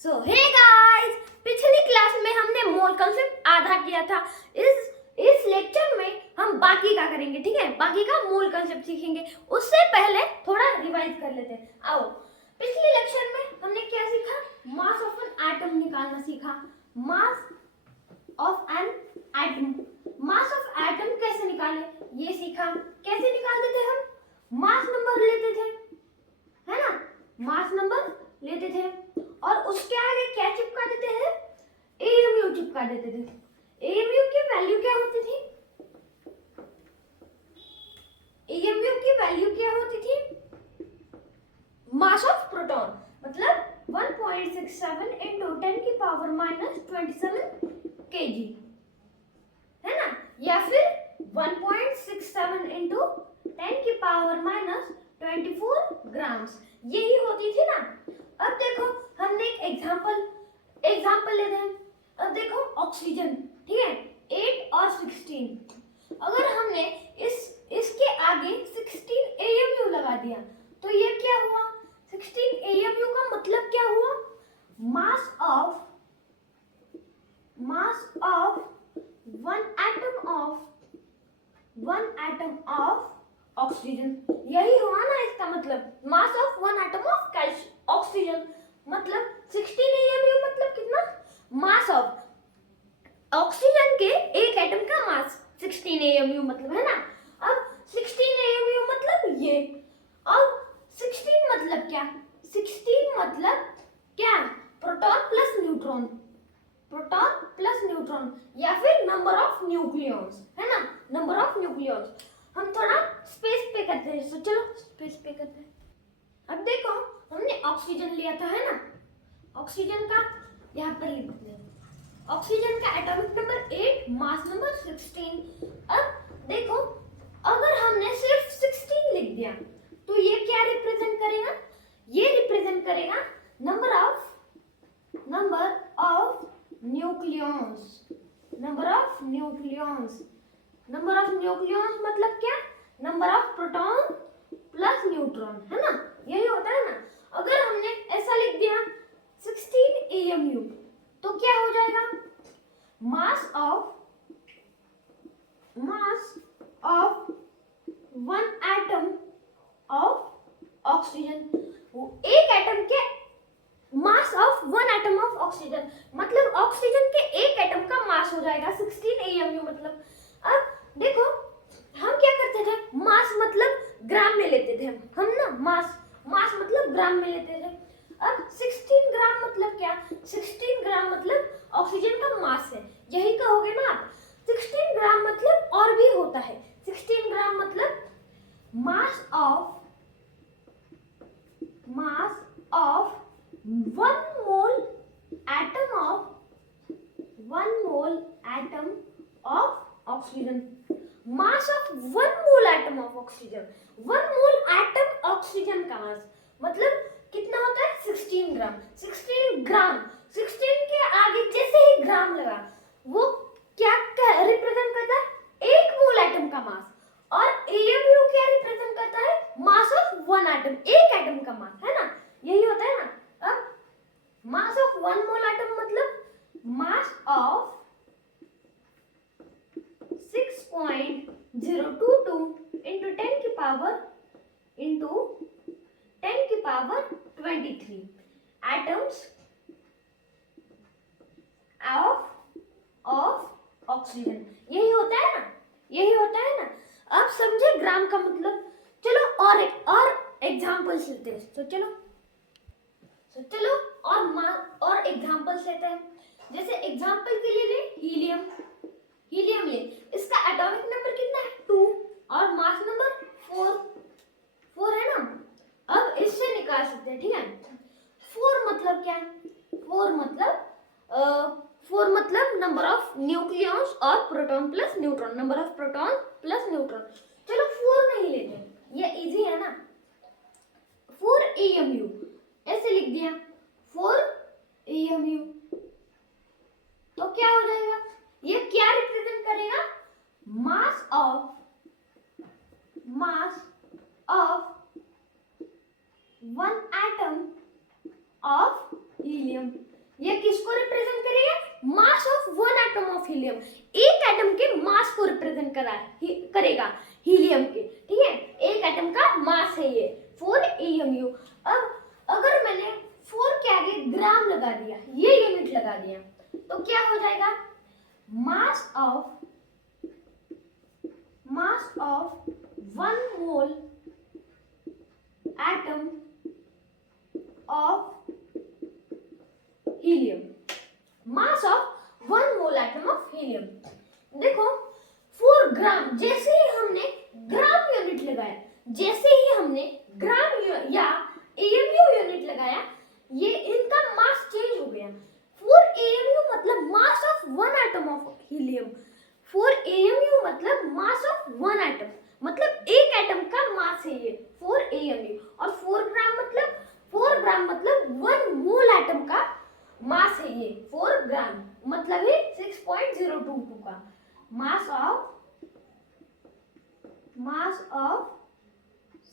सो hey guys, पिछली class में हमने मोल कंसेप्ट आधा किया था। इस लेक्चर में हम बाकी का करेंगे, ठीक है। बाकी का मोल कंसेप्ट सीखेंगे। उससे पहले थोड़ा रिवाइज कर लेते हैं। आओ, पिछले लेक्चर में हमने क्या सीखा? मास ऑफ एन एटम निकालना सीखा। Mass of an atom, mass of atom कैसे निकाले ये सीखा। कैसे निकालते थे हम? मास नंबर लेते थे, है ना। मास नंबर लेते थे और उसके आगे क्या चिपका देते हैं? एएमयू चिपका देते थे। एएमयू की वैल्यू क्या होती थी? एएमयू की वैल्यू क्या होती थी? मास ऑफ प्रोटॉन, मतलब 1.67 into 10 की पावर -27 kg, है ना। या फिर 1.67 into 10 की पावर -24 ग्राम्स, यही होती थी ना। अब देखो, हमने एक एग्जांपल लेते हैं। अब देखो ऑक्सीजन, ठीक है, 8 और 16। अगर हमने इसके आगे 16 एएमयू लगा दिया तो ये क्या हुआ? 16 एएमयू का मतलब क्या हुआ? Mass of one atom of oxygen, यही हुआ ना इसका मतलब। Mass of one atom of oxygen मतलब 16 एएमयू मतलब कितना? मास ऑफ ऑक्सीजन के एक एटम का मास 16 एएमयू मतलब, है ना। अब 16 एएमयू मतलब ये। अब 16 मतलब क्या? 16 मतलब क्या? Proton plus neutron, proton plus neutron, या फिर नंबर ऑफ न्यूक्लियॉन्स, है ना। Number of nucleons. हम थोड़ा स्पेस पे करते हैं, तो चलो स्पेस पे करते हैं। अब देखो, हमने ऑक्सीजन लिया था, है ना। ऑक्सीजन का यहाँ पर लिख देते हैं। ऑक्सीजन का एटॉमिक नंबर 8, मास नंबर 16। अब देखो, अगर हमने सिर्फ 16 लिख दिया तो ये क्या रिप्रेजेंट करेगा? ये रिप्रेजेंट करेगा number of nucleons. Number of nucleons, number of nucleons मतलब क्या? Number of proton plus neutron, है ना। यही होता है ना। अगर हमने ऐसा लिख दिया 16 एएमयू तो क्या हो जाएगा? Mass of one atom of oxygen, एक एटम के mass of one atom of oxygen मतलब ऑक्सीजन के एक एटम का मास हो जाएगा 16 एएमयू मतलब। अब देखो, हम क्या करते थे? मास मतलब ग्राम में लेते थे हम ना। मास मतलब ग्राम में लेते थे। अब 16 ग्राम मतलब क्या? 16 ग्राम मतलब ऑक्सीजन का मास है, यही कहोगे ना आप। 16 ग्राम मतलब और भी होता है। 16 ग्राम मतलब mass of one mole atom of oxygen. Mass of one mole atom of oxygen, one mole atom oxygen का मास मतलब कितना होता है? 16 ग्राम। 16 ग्राम, 16 के आगे जैसे ही ग्राम लगा, वो क्या रिप्रेजेंट करता है? एक मोल एटम का मास। और एएमयू क्या रिप्रेजेंट करता है? मास ऑफ वन एटम, एक एटम का मास, है ना। यही होता है ना। अब mass of one mole atom मतलब मास ऑफ 6.022 into 10 की पावर 23 एटम्स ऑफ ऑक्सीजन, यही होता है ना। यही होता है ना। अब समझे ग्राम का मतलब। चलो और एग्जांपल्स लेते हैं। तो चलो और एग्जांपल्स लेते हैं। जैसे एग्जांपल के लिए ले हीलियम ले। इसका एटॉमिक नंबर कितना है? 2 और मास नंबर 4 है ना। अब इससे निकाल सकते हैं, ठीक है। 4 मतलब क्या? 4 मतलब नंबर ऑफ न्यूक्लियॉन्स और proton plus neutron, number of proton plus neutron. चलो 4 नहीं लेते, ये इजी है ना। 4 एएमयू ऐसे लिख दिया, 4 एएमयू तो क्या हो जाएगा? ये क्या रिप्रेजेंट करेगा? Mass of one atom of helium, ये किसको रिप्रेजेंट करेगा? Mass of one atom of helium, एक एटम के मास को रिप्रेजेंट करेगा हीलियम के, ठीक है, एक एटम का मास है ये 4 AMU। अब अगर मैंने 4 के आगे ग्राम लगा दिया, ये यूनिट लगा दिया, तो क्या हो जाएगा? Mass of 1 mole atom of helium, mass of 1 mole atom of helium. देखो 4 ग्राम, जैसे ही हमने ग्राम यूनिट लगाया, जैसे ही हमने ग्राम या AMU यूनिट लगाया, ये इनका मास चेंज हो गया। 4 AMU मतलब mass of 1 atom of helium, 4 AMU मतलब मास ऑफ 1 एटम, मतलब एक एटम का मास है ये 4 AMU। और 4 ग्राम मतलब 1 मोल एटम का मास है ये 4 ग्राम, मतलब है 6.022 का मास ऑफ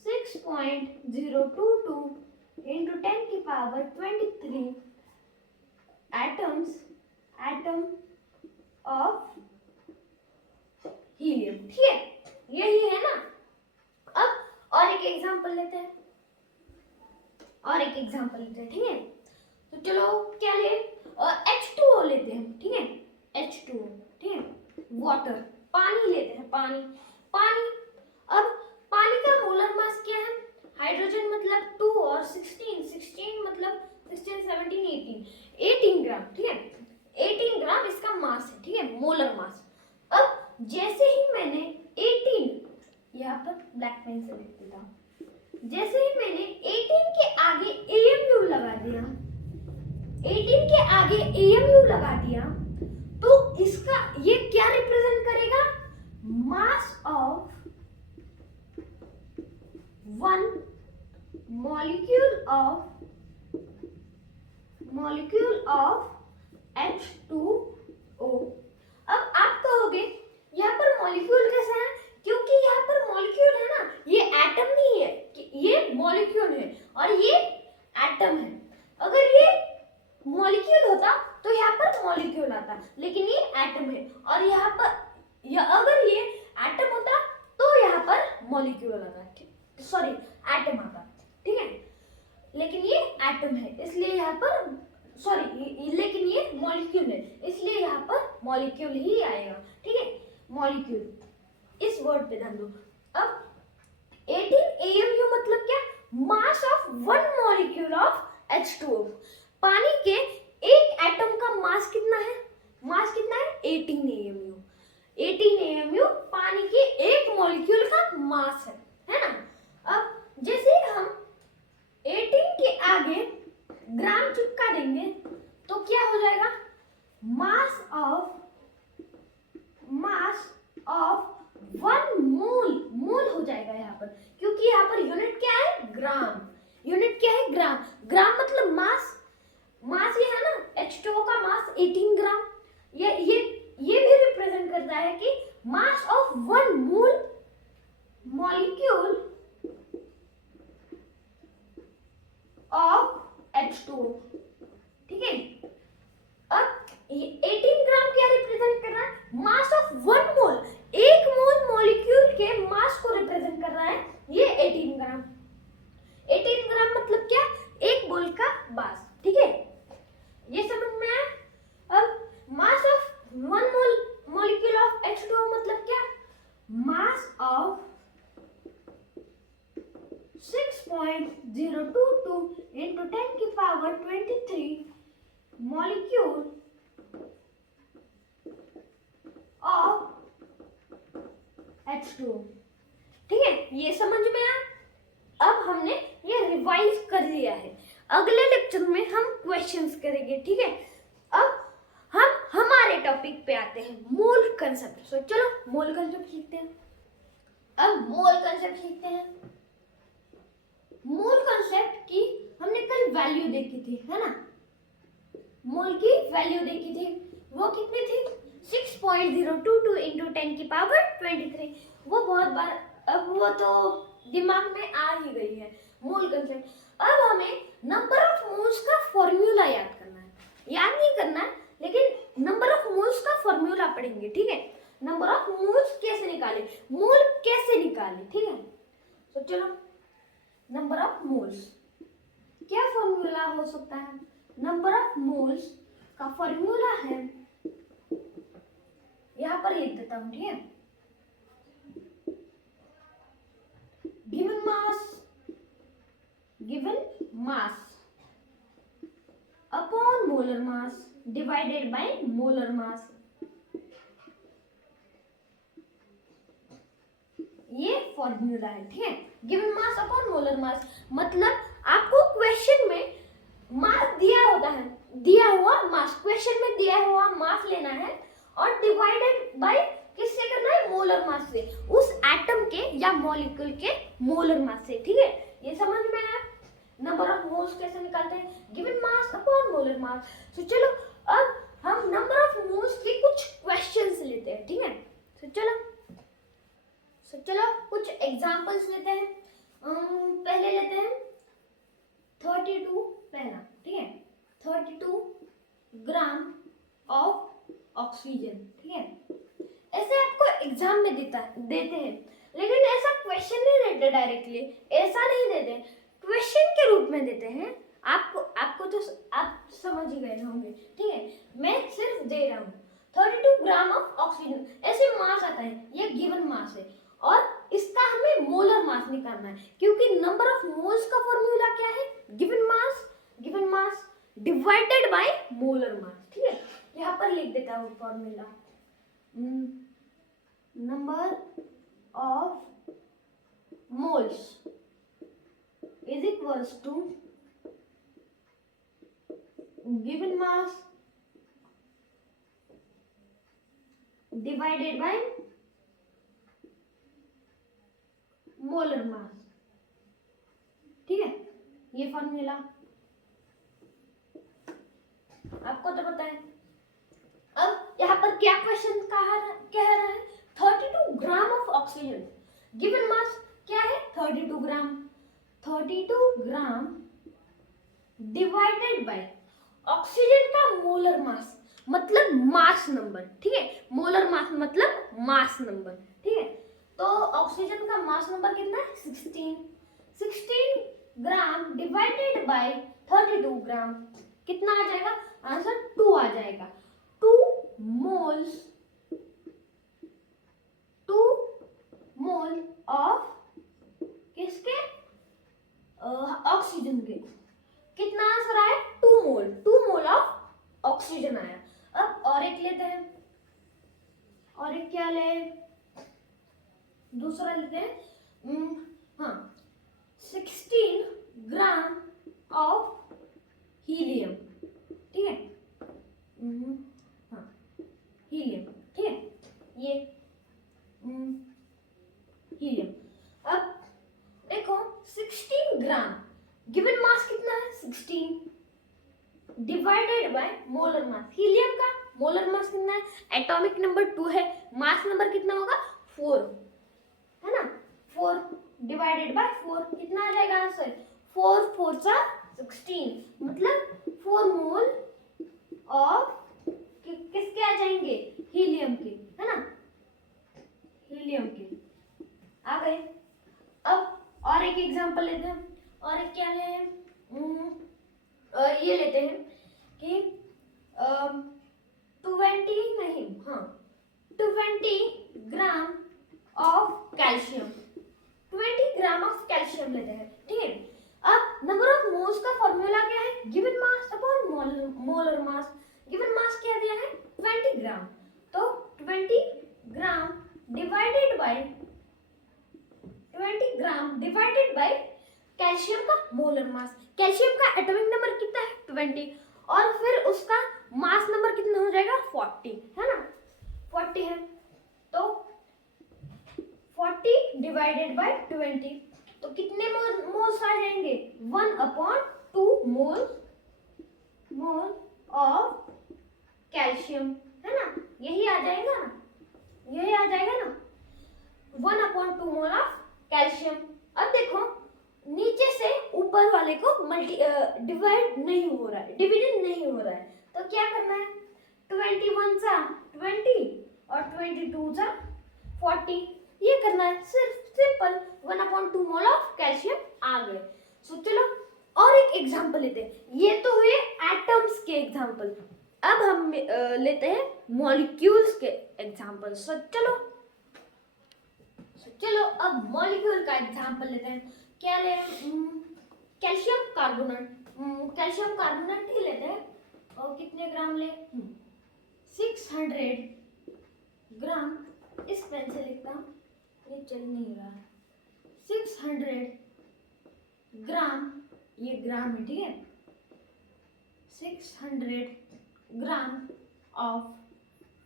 6.022 into 10 की पावर 23 एटम ऑफ हीलियम, ठीक है, यही है ना। अब और एक एग्जांपल लेते हैं, ठीक है। तो चलो क्या ले, H2O लेते हैं, ठीक है, H2O, ठीक है, वाटर, पानी लेते हैं, पानी। अब पानी का मोलर मास क्या है? हाइड्रोजन मतलब 2 और 16 मतलब 16, 17, 18 ग्राम, ठीक है, 18 ग्राम इसका मास है, ठीक है, मोलर मास। अब जैसे ही मैंने 18, यहाँ पर ब्लैक पेन से लिख देता हूँ, जैसे ही मैंने 18 के आगे AMU लगा दिया, 18 के आगे AMU लगा दिया, तो इसका ये क्या रिप्रेजेंट करेगा? Mass of 1 molecule of H2O। अब आप कहोगे यहाँ पर मॉलिक्यूल कैसा है? क्योंकि यहाँ पर मॉलिक्यूल है ना, ये एटम नहीं है, ये मॉलिक्यूल है और ये एटम है। अगर ये मॉलिक्यूल होता तो यहाँ पर मॉलिक्यूल आता, लेकिन ये एटम है, और यहाँ पर अगर ये एटम होता तो यहाँ पर मॉलिक्यूल आता, सॉरी एटम आता, ठीक है, लेकिन ये एटम है इसलिए यहाँ पर लेकिन ये मॉलिक्यूल है इसलिए यहाँ पर मॉलिक्यूल ही आएगा, ठीक है, मॉलिक्यूल, इस वर्ड पे ध्यान दो। अब 18 AMU मतलब क्या? Mass of 1 molecule of H2O। पानी के एक एटम का मास कितना है? 18 AMU। 18 AMU पानी के एक मॉलिक्यूल का मास है ना। अब जैसे हम 18 के आगे ग्राम चिपका देंगे तो क्या हो जाएगा? मास ऑफ 1 मोल हो जाएगा यहाँ पर, क्योंकि यहाँ पर यूनिट क्या है? ग्राम। ग्राम मतलब मास ये है ना, H2O का मास 18 ग्राम। ये भी रिप्रेजेंट करता है कि mass of 1 molecule of H2O, ठीक है। अब 18 ग्राम क्या रिप्रेजेंट कर रहा है? मास ऑफ 1 मोल, एक मोल मॉलिक्यूल के मास को रिप्रेजेंट कर रहा है ये 18 ग्राम। 18 ग्राम मतलब क्या? एक मोल का मास, ठीक है, ये समझ में आया। अब mass of 1 mole molecule of H2O मतलब क्या? मास ऑफ 6.022 into 10 की पावर 23 मॉलिक्यूल ऑफ H2O, ठीक है, ये समझ में आया। अब हमने ये रिवाइज कर लिया है, अगले लेक्चर में हम क्वेश्चंस करेंगे, ठीक है। अब हम हमारे टॉपिक पे आते हैं, मोल कंसेप्ट। सो चलो मोल कंसेप्ट सीखते हैं। अब मोल कंसेप्ट सीखते हैं। मोल कंसेप्ट की हमने कल वैल्यू देखी थी, है ना, मोल की वैल्यू देखी थी, वो कितनी थी? 6.022 into 10 की पावर 23। वो बहुत बार, अब वो तो दिमाग में आ ही गई है मोल कंसेप्ट। अब हमें नंबर ऑफ मोल्स का फॉर्मूला याद करना है। याद नहीं करना है, लेकिन नंबर ऑफ मोल्स का फॉर्मूला पढ़ेंगे, ठीक है। नंबर ऑफ मोल्स कैसे निकाले, मोल कैसे निकाले, ठीक है। तो चलो, नंबर ऑफ मोल्स क्या फॉर्मूला हो सकता है। नंबर ऑफ मोल्स का फॉर्मूला है, यहां पर लिख देता हूं, ठीक है। Given mass upon molar mass divided by molar mass, ये फॉर्मूला है, ठीक है। Given mass upon molar mass मतलब आपको क्वेश्चन में मास दिया होता है, दिया हुआ मास, क्वेश्चन में दिया हुआ मास लेना है और डिवाइडेड बाय किससे करना है, मोलर मास से, उस एटम के या मॉलिक्यूल के मोलर मास से, ठीक है। ये समझ में आया। नंबर ऑफ मोल्स कैसे निकालते हैं, given mass upon molar mass. तो चलो अब हम नंबर ऑफ मोल्स के कुछ क्वेश्चंस लेते हैं, ठीक है। तो चलो कुछ एग्जांपल्स लेते हैं। पहले लेते हैं 32, पहला, ठीक है। 32 ग्राम ऑफ ऑक्सीजन, ठीक है। ऐसे आपको एग्जाम में देते हैं, लेकिन ऐसा क्वेश्चन नहीं देते डायरेक्टली, ऐसा नहीं देते, क्वेश्चन के रूप में देते हैं। आपको तो आप समझ ही गए होंगे, ठीक है। मैं सिर्फ दे रहा हूँ 32 ग्राम ऑफ ऑक्सीजन, ऐसे मास आता है, ये गिवन मास है और इसका हमें मोलर मास निकालना है, क्योंकि नंबर ऑफ मोल्स का फॉर्मूला क्या है, given mass divided by molar mass, ठीक है। यहाँ पर लिख देता हूँ formula, number of moles is equals to given mass divided by molar mass, ठीक है। ये फॉर्मूला आपको तो पता है। अब यहाँ पर क्या क्वेश्चन कह रहा है, 32 gram of oxygen, given mass क्या है 32 ग्राम, 32 ग्राम डिवाइडेड बाय ऑक्सीजन का मोलर मास मतलब मास नंबर, ठीक है। मोलर मास मतलब मास नंबर, ठीक है। तो ऑक्सीजन का मास नंबर कितना है 16 ग्राम डिवाइडेड बाय 32 ग्राम, कितना आ जाएगा आंसर 2 आ जाएगा। 2 मोल ऑफ किसके, ऑक्सीजन के, कितना आंसर आया 2 मोल ऑफ ऑक्सीजन आया। अब और एक लेते हैं, और एक क्या ले, दूसरा लेते हैं, हाँ 16 ग्राम ऑफ हीलियम, ठीक है। हाँ हीलियम, ठीक है, ये हीलियम। अब देखो 16 ग्राम, गिवन मास कितना है 16 divided by molar mass, helium का मोलर मास कितना है, एटॉमिक नंबर 2 है, मास नंबर कितना होगा 4 है ना, 4 डिवाइडेड बाय 4 कितना आ जाएगा आंसर 4 4 सा 16, मतलब 4 मोल ऑफ किसके आ जाएंगे, हीलियम के, है ना, हीलियम के आ गए। अब और एक एग्जांपल लेते हैं, और एक क्या ले, ये लेते हैं कि 20 gram of calcium, 20 gram of calcium लेते हैं, ठीक है। अब नंबर ऑफ मोल्स का फॉर्मूला क्या है, given mass upon molar mass, given mass क्या दिया है 20 ग्राम, तो 20 ग्राम डिवाइडेड बाय कैल्शियम का मोलर मास, कैल्शियम का एटॉमिक नंबर कितना है 20 और फिर उसका मास नंबर कितना हो जाएगा 40, है ना, 40 है, तो 40 डिवाइडेड बाय 20, तो कितने मोल्स आ जाएंगे 1/2 मोल ऑफ कैल्शियम, है ना, यही आ जाएगा ना, 1/2 मोल ऑफ कैल्शियम। अब देखो नीचे से ऊपर वाले को डिवाइड नहीं हो रहा है, डिवीजन नहीं हो रहा है, तो क्या करना है, 21 सा 20 और 22 सा 40, ये करना है, सिर्फ सिंपल 1/2 मोल ऑफ कैल्शियम आ गए। सो चलो और एक एग्जांपल लेते हैं, ये तो हुए एटम्स के एग्जांपल, अब हम लेते हैं मॉलिक्यूल्स के एग्जांपल। सो चलो अब मॉलिक्यूल का एग्जांपल लेते हैं, क्या ले कैल्शियम कार्बोनेट, कैल्शियम कार्बोनेट ही लेते हैं, और कितने ग्राम ले 600 ग्राम, इस पेन से लिखता हूँ, ये चल नहीं रहा, 600 ग्राम, ये ग्राम है ठीक है, 600 ग्राम ऑफ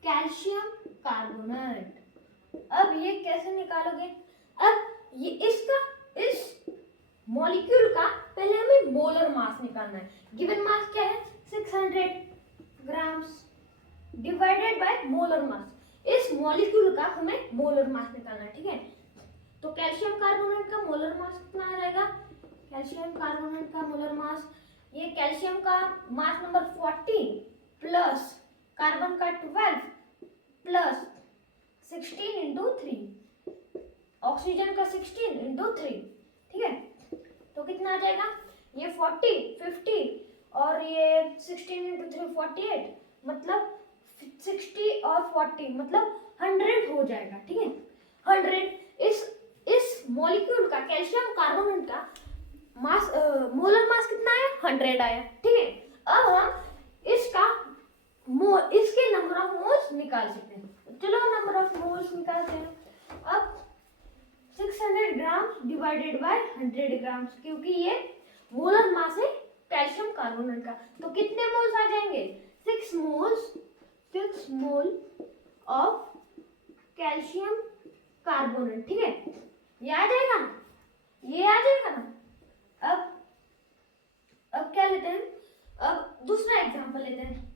कैल्शियम कार्बोनेट। अब ये कैसे निकालोगे, अब ये इसका इस मॉलिक्यूल का पहले हमें मोलर मास निकालना है। गिवन मास क्या है 600 grams divided by molar mass, इस मॉलिक्यूल का हमें मोलर मास निकालना है ठीक है। तो कैल्शियम कार्बोनेट का मोलर मास कितना आ जाएगा, कैल्शियम कार्बोनेट का मोलर मास, ये कैल्शियम का मास नंबर 14 प्लस कार्बन का 12 प्लस 16 इंटू 3, ऑक्सीजन का 16 इंटू 3 ठीक है। तो कितना आ जाएगा, ये 40 50 और ये 16 इंटू 3 48, मतलब 60 और 40 मतलब 100 हो जाएगा ठीक है। 100 इस मॉलिक्यूल का कैल्शियम कार्बोनेट का मास मोलर मास कितना आया 100 आया ठीक है। अब हम इसके नंबर ऑफ मोल्स निकाल सकते हैं। चलो नंबर ऑफ मोल्स निकालते हैं। अब 600 ग्राम डिवाइडेड बाय 100 ग्राम, क्योंकि ये मोलर मास है कैल्शियम कार्बोनेट का, तो कितने मोल्स आ जाएंगे 6 मोल ऑफ कैल्शियम कार्बोनेट ठीक है। ये आ जाएगा ना, ये आ जाएगा ना। अब क्या लेते हैं, अब दूसरा एग्जांपल लेते हैं,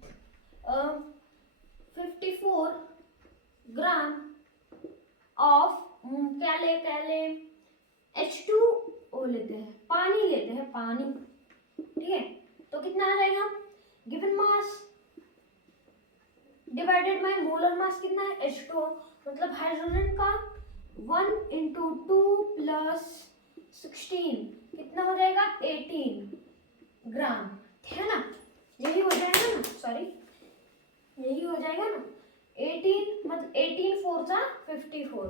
54 ग्राम ऑफ क्या ले H2O लेते हैं, पानी लेते हैं, पानी ठीक है। तो कितना आ जाएगा, given mass divided by molar mass कितना है H2O, मतलब हाइड्रोजन का 1 इंटू 2 प्लस 16 कितना हो जाएगा 18 ग्राम है ना, यही हो जाएगा ना, सॉरी यही हो जाएगा ना 18, मतलब 18 4 सा 54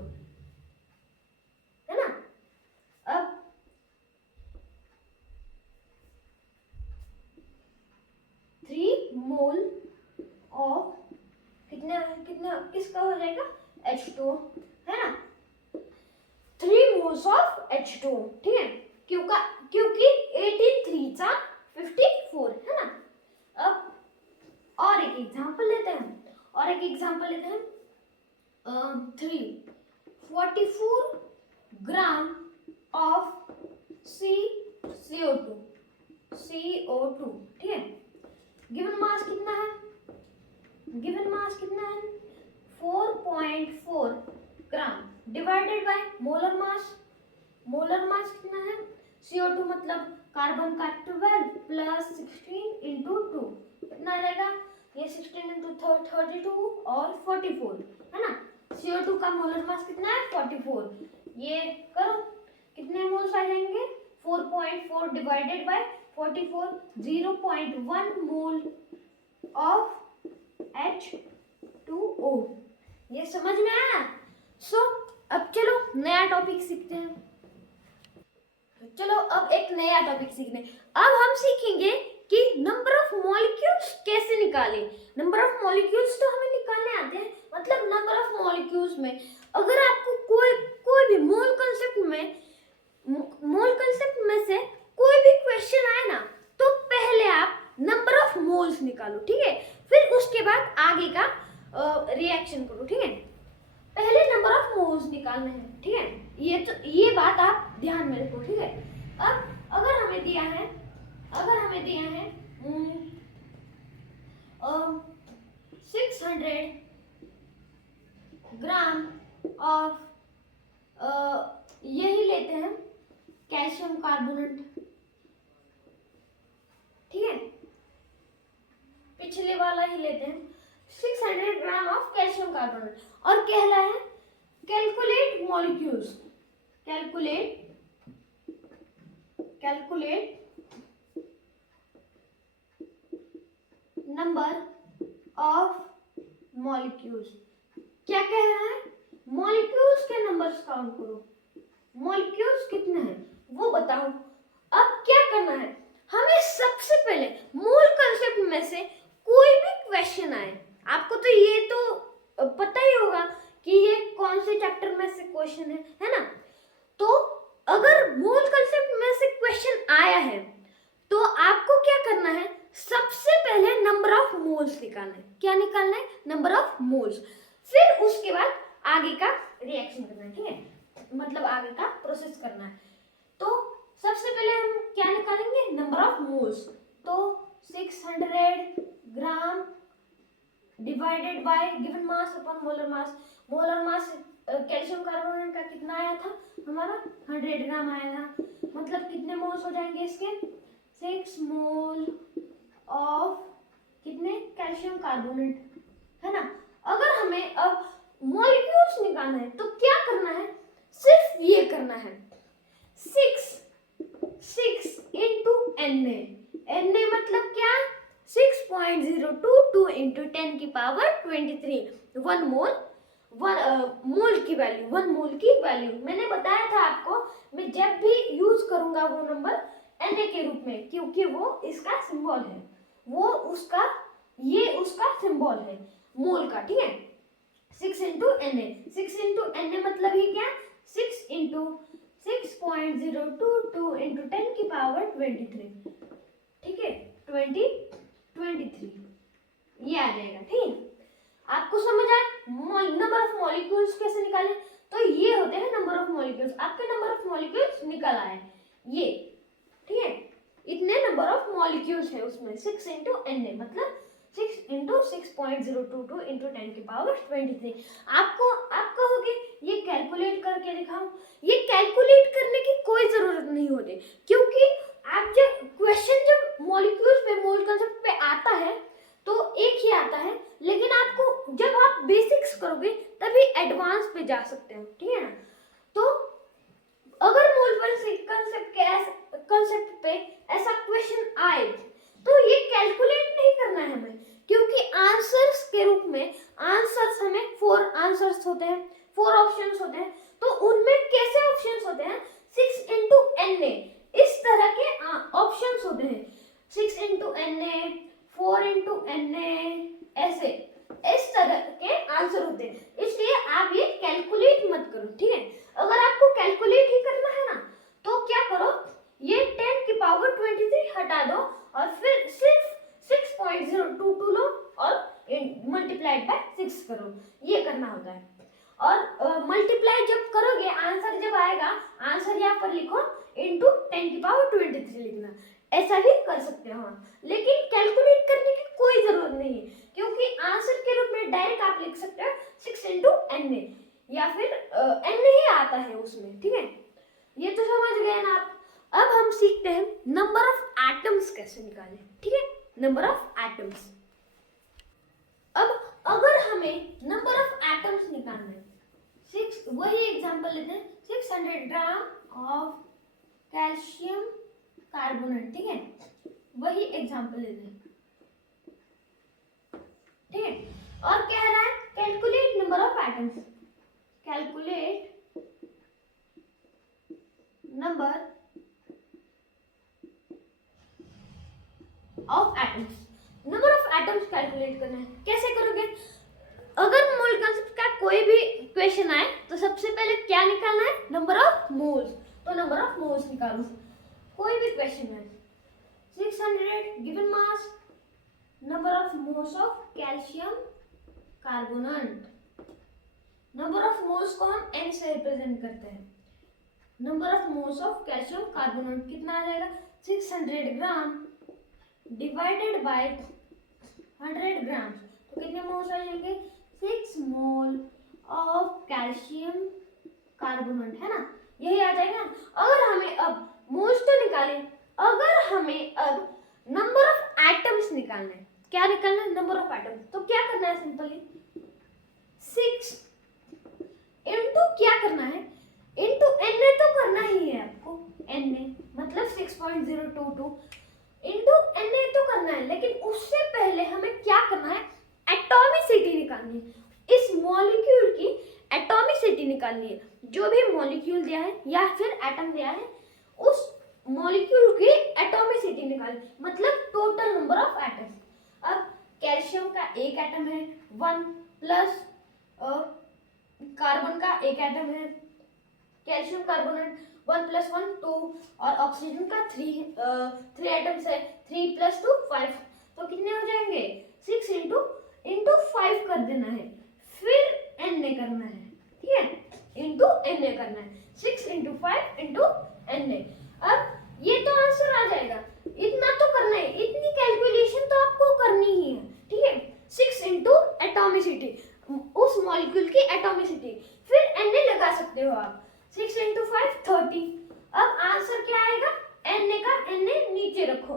है ना। अब मोल ऑफ कितना किसका हो जाएगा H2 है ना, 3 मोल्स ऑफ H2 ठीक है, क्योंकि 18 3 सा 54 है ना। अब और एक एग्जांपल लेते हैं, 44 ग्राम ऑफ CO2 ठीक है। गिवन मास कितना है 4.4 gram divided by molar mass कितना है CO2 मतलब कार्बन का 12 प्लस 16 इंटू 2 कितना आ जाएगा, ये 16 इंटू 32 और 44 है ना। CO2 का मोलर मास कितना है 44, ये करो कितने मोल्स आ जाएंगे 4.4 divided by 44, 0.1 mole of H2O। ये समझ में आया। अब चलो नया टॉपिक सीखते हैं। चलो अब एक नया टॉपिक सीखने, अब हम सीखेंगे कि नंबर ऑफ मॉलिक्यूल्स कैसे निकालें। नंबर ऑफ मॉलिक्यूल्स तो हमें निकालने आते हैं, मतलब नंबर ऑफ मॉलिक्यूल्स में अगर आपको कोई भी मोल कंसेप्ट में से कोई भी क्वेश्चन आए ना, तो पहले आप नंबर ऑफ मोल्स निकालो ठीक है, फिर उसके बाद आगे का रिएक्शन करो ठीक है। पहले नंबर ऑफ मोल्स निकालने हैं ठीक है, ये बात आप ध्यान में रखो ठीक है। अब अगर हमें दिया है 600 ग्राम ऑफ यही लेते हैं कैल्शियम कार्बोनेट ठीक है। पिछले वाला ही लेते हैं, 600 ग्राम ऑफ कैल्शियम कार्बोनेट, और कह रहा है calculate molecules, calculate number of molecules. क्या कह रहा है, मॉलिक्यूल्स के नंबर्स काउंट करो, मॉलिक्यूल्स कितने हैं वो बताओ। अब क्या करना है, हमें सबसे पहले मोल कांसेप्ट में से कोई भी क्वेश्चन आए, आपको तो ये तो पता ही होगा कि ये कौन से चैप्टर में से क्वेश्चन है ना। तो अगर मोल कांसेप्ट में से क्वेश्चन आया है तो आपको क्या करना है, सबसे पहले नंबर ऑफ मोल्स निकालना है। क्या निकालना है, नंबर ऑफ मोल्स। फिर उसके बाद आगे का रिएक्शन करना है, ठीक है, मतलब आगे का प्रोसेस करना है। तो सबसे पहले हम क्या निकालेंगे, नंबर ऑफ मोल्स। तो 600 gram divided by given mass upon molar mass. Molar mass calcium carbonate का कितना आया था, हमारा 100 ग्राम आया था, मतलब कितने मोल्स हो जाएंगे इसके, 6 मोल ऑफ कितने, कैल्शियम कार्बोनेट, है ना। अगर हमें अब मॉलिक्यूल्स निकालना है तो क्या करना है, सिर्फ ये करना है, 6 इंटू Na मतलब क्या, 6.022 इंटू 10 की पावर 23, 1 मोल, मोल की वैल्यू, 1 मोल की वैल्यू। मैंने बताया था आपको, मैं जब भी यूज करूंगा वो नंबर Na के रूप में, क्योंकि वो इसका सिंबल है, वो उसका, ये उसका सिंबल है मोल का, ठीक है। 6 इंटू Na, 6 इंटू Na मतलब ही क्या, 6 इंटू 6.022 इंटू 10 की पावर 23, ठीक है, 23 ये आ जाएगा, ठीक है। आपको समझ आए नंबर ऑफ मॉलिक्यूल्स कैसे निकाले, तो ये होते हैं नंबर ऑफ मॉलिक्यूल्स। आपके नंबर ऑफ मॉलिक्यूल्स निकल आए ये, ठीक है, इतने नंबर ऑफ मॉलिक्यूल्स है उसमें, 6 इंटू Na मतलब 6 इंटू 6.022 इंटू 10 की पावर 23। आपको आप कहोगे ये कैलकुलेट करके दिखाओ, ये कैलकुलेट करने की कोई जरूरत नहीं होती, क्योंकि आप जब क्वेश्चन जब मॉलिक्यूल्स पे, मोल कांसेप्ट पे आता है तो एक ही आता है, लेकिन आपको जब आप बेसिक्स करोगे तभी एडवांस पे जा सकते हो, ठीक है ना। तो अगर मोल कांसेप्ट पे ऐसा क्वेश्चन आए तो ये कैलकुलेट नहीं करना है हमें, क्योंकि आंसर्स के रूप में, आंसर्स हमें 4 आंसर्स होते हैं, 4 ऑप्शंस होते हैं, तो उनमें कैसे ऑप्शंस होते हैं, 6 इंटू Na, इस तरह के ऑप्शंस होते हैं, 6 इंटू Na, 4 इंटू Na, ऐसे इस तरह के आंसर होते हैं। इसलिए आप ये कैलकुलेट मत करो, ठीक है। अगर आपको कैलकुलेट ही करना है ना तो क्या करो, ये 10 की पावर 23 हटा दो और फिर सिर्फ 6.022 लो और मल्टीप्लाइड बाय 6 करो, ये करना होता है। और मल्टीप्लाई जब करोगे, आंसर जब आएगा, आंसर यहाँ पर लिखो इंटू 10 की पावर 23 लिखना, ऐसा ही कर सकते हो। लेकिन कैलकुलेट करने की कोई जरूरत नहीं है, क्योंकि आंसर के रूप में डायरेक्ट आप लिख सकते हो 6 इंटू Na, या फिर Na ही आता है उसमें, ठीक है। ये तो समझ गए ना आप। अब हम सीखते हैं नंबर ऑफ एटम्स कैसे निकालें, ठीक है, नंबर ऑफ एटम्स। अब अगर हमें नंबर ऑफ एटम्स निकालना है, 6, वही एग्जांपल लेते हैं, 600 ग्राम ऑफ कैल्शियम कार्बोनेट, ठीक है, वही एग्जांपल लेते हैं, ठीक है। और कह रहा है calculate number of atoms, calculate number of atoms. Number of atoms calculate करना है, कैसे करोगे, अगर मोल कांसेप्ट का कोई भी क्वेश्चन आए तो सबसे पहले क्या निकालना है, नंबर ऑफ मोल्स। तो नंबर ऑफ मोल्स निकालो, कोई भी क्वेश्चन है, 600 given mass, number of moles of calcium carbonate. Number of moles को हम n से रिप्रेजेंट करते हैं। Number of moles of calcium carbonate कितना आ जाएगा, 600 ग्राम डिवाइडेड बाय 100 ग्राम, तो कितने मोल्स आ जाएंगे, 6 मोल ऑफ कैल्शियम कार्बोनेट, है ना, यही आ जाएगा। अगर हमें अब मोल्स तो निकालें, अगर हमें अब नंबर ऑफ एटम्स निकालना है, क्या निकालना निकालना है नंबर ऑफ एटम, तो क्या करना है सिंपली 6 इंटू क्या करना है इंटू Na तो करना ही है आपको, Na मतलब 6.022 इंटू Na तो करना है, लेकिन उससे पहले हमें क्या करना है एटॉमिसिटी निकालनी है। इस मॉलिक्यूल की एटॉमिसिटी निकालनी है। जो भी मॉलिक्यूल दिया है या फिर एटम दिया है उस मॉलिक्यूल की एटॉमिसिटी निकालनी, मतलब टोटल नंबर ऑफ एटम्स। अब कैल्शियम का एक एटम है 1 प्लस कार्बन का एक एटम है, कैल्शियम कार्बोनेट 1 + 1 2 और ऑक्सीजन का 3 एटम्स है 3 + 2 5, तो कितने हो जाएंगे 6 इंटू 5 कर देना है, फिर Na करना है, ठीक है इंटू Na करना है 6 × 5 × Na। अब ये तो आंसर आ जाएगा, इतना तो करना है, इतनी कैलकुलेशन तो आपको करनी ही है, ठीक है 6 इंटू एटॉमिसिटी, उस मॉलिक्यूल की एटॉमिसिटी, फिर Na लगा सकते हो आप 6 × 5 30। अब आंसर क्या आएगा Na का Na नीचे रखो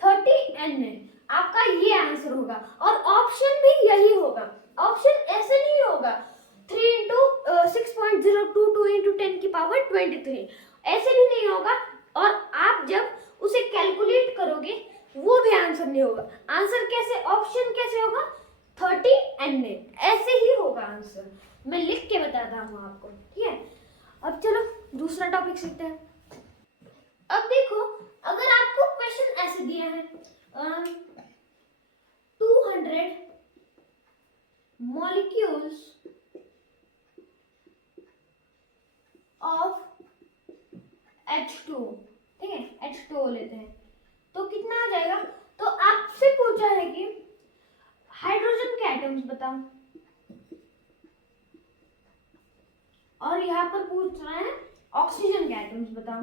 30 Na, आपका ये आंसर होगा। और ऑप्शन भी यही होगा, ऑप्शन ऐसे नहीं होगा 3 × 6.022 × 10⁻23 ऐसे भी नहीं होगा, और आप जब उसे कैलकुलेट करोगे वो भी आंसर नहीं होगा। आंसर कैसे, ऑप्शन कैसे होगा 30 Na, ऐसे ही होगा आंसर। मैं लिख के बताता हूँ आपको, ठीक है। अब चलो दूसरा टॉपिक सीखते हैं। अब देखो, अगर आपको क्वेश्चन ऐसे दिया है 200 molecules of H2, ठीक है H2O लेते हैं तो कितना आ जाएगा। तो आपसे पूछा है कि हाइड्रोजन के एटम्स बताओ, और यहाँ पर पूछ रहा है ऑक्सीजन के एटम्स बताओ,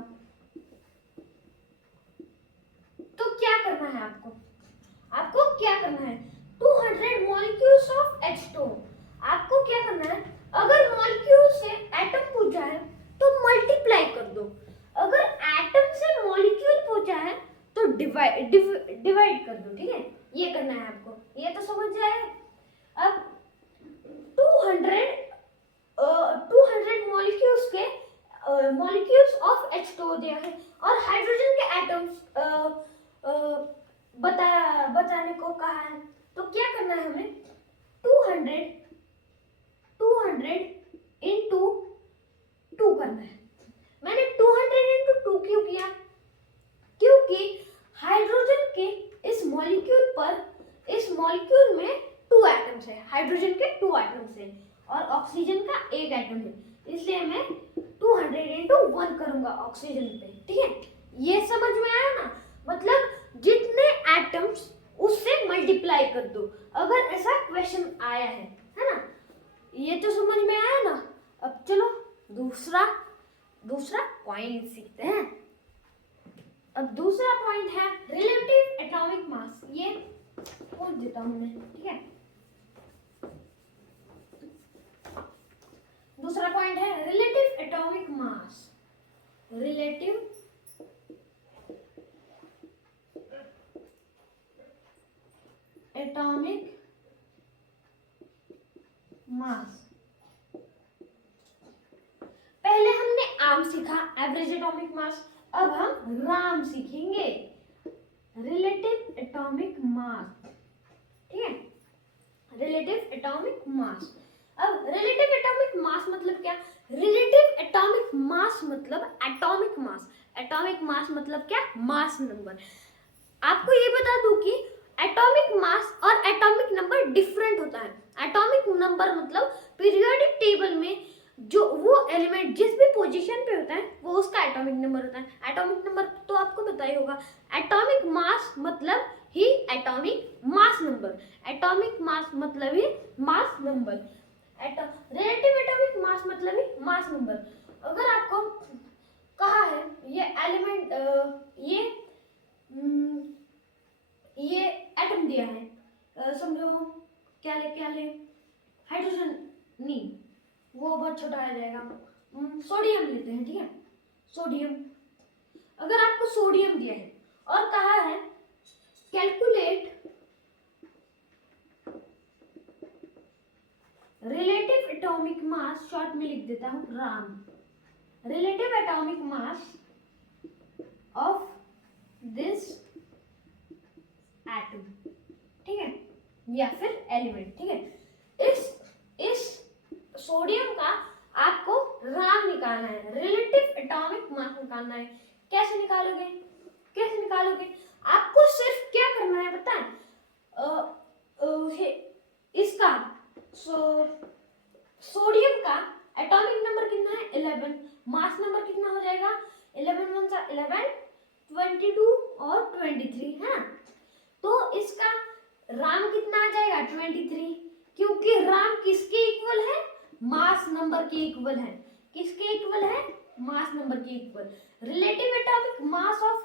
तो क्या करना है आपको, आपको क्या करना है 200 मॉलिक्यूल्स ऑफ H2, आपको क्या करना है, अगर मॉलिक्यूल से एटम पूछा है तो मल्टीप्लाई कर दो, अगर एटम से मॉलिक्यूल पूछा है तो डिवाइड कर दो, ठीक है ये करना है आपको, ये तो समझ जाए। अब 200 मॉलिक्यूल्स के मॉलिक्यूल्स ऑफ H2O दिया है और हाइड्रोजन के एटम्स बताने को कहा है, तो क्या करना है हमें 200 इंटू 2 करना है। मैंने 200 इंटू 2 क्यों किया, क्योंकि हाइड्रोजन के इस मॉलिक्यूल में 2 एटम्स है, हाइड्रोजन के 2 एटम्स है और ऑक्सीजन का एक एटम है, इसलिए मैं 200 इंटू 1 करूंगा ऑक्सीजन पे, ठीक है ये समझ में आया ना, मतलब जितने एटम्स उससे मल्टीप्लाई कर दो, अगर ऐसा क्वेश्चन आया है ना, ये तो समझ में आया ना। अब चलो दूसरा पॉइंट सीखते हैं। अब दूसरा पॉइंट है रिलेटिव एटॉमिक मास, ये खोल देता हूं मैं, ठीक है दूसरा पॉइंट है रिलेटिव एटॉमिक मास, रिलेटिव एटॉमिक मास। पहले हमने आम सीखा एवरेज एटॉमिक मास, अब हम राम सीखेंगे रिलेटिव एटॉमिक मास, ठीक है रिलेटिव एटॉमिक मास। अब रिलेटिव एटॉमिक मास मतलब क्या, रिलेटिव एटॉमिक मास मतलब एटॉमिक मास, एटॉमिक मास मतलब क्या मास नंबर। आपको ये बता दूं कि एटॉमिक मास और एटॉमिक नंबर डिफरेंट होता है। एटॉमिक नंबर मतलब पीरियोडिक टेबल में जो वो एलिमेंट जिस भी पोजीशन पे होता है वो उसका एटॉमिक नंबर होता है। एटॉमिक नंबर तो आपको पता ही होगा। एटॉमिक मास मतलब ही atomic mass number, atomic mass मतलब ही mass number, relative atomic mass मतलब ही मास नंबर। अगर आपको कहा है ये एलिमेंट ये एटम दिया है, समझो क्या ले हाइड्रोजन नहीं, वो बहुत छोटा आ जाएगा, सोडियम लेते हैं, ठीक है सोडियम। अगर आपको सोडियम दिया है और कहा है कैलकुलेट एटॉमिक मास शॉर्ट में लिख देता हूँ Ram, relative atomic mass of this atom, ठीक है, या फिर एलिमेंट, ठीक है। इस सोडियम का आपको राम निकालना है, रिलेटिव एटॉमिक मास निकालना है। कैसे निकालोगे, आपको सिर्फ क्या करना है पता है, इसका सोडियम का एटॉमिक नंबर कितना है 11, मास नंबर कितना हो जाएगा 11 1 सा 11, 22 और 23 है ना। तो इसका राम कितना आ जाएगा 23, क्योंकि राम किसके इक्वल है, मास नंबर के इक्वल है। किसके इक्वल है, मास नंबर के equal. Relative atomic mass of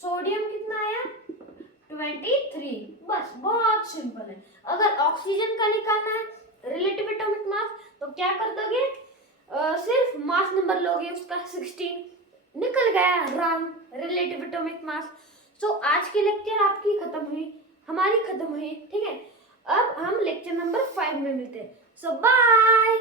sodium कितना आया 23। बस बहुत सिंपल है। अगर ऑक्सीजन का निकालना है रिलेटिव एटॉमिक मास तो क्या कर दोगे, सिर्फ मास नंबर लोगे उसका 16, निकल गया राम रिलेटिव एटॉमिक मास। सो आज की लेक्चर आपकी खत्म हुई, हमारी खत्म हुई, ठीक है। अब हम लेक्चर नंबर 5 में मिलते हैं। सो बाय।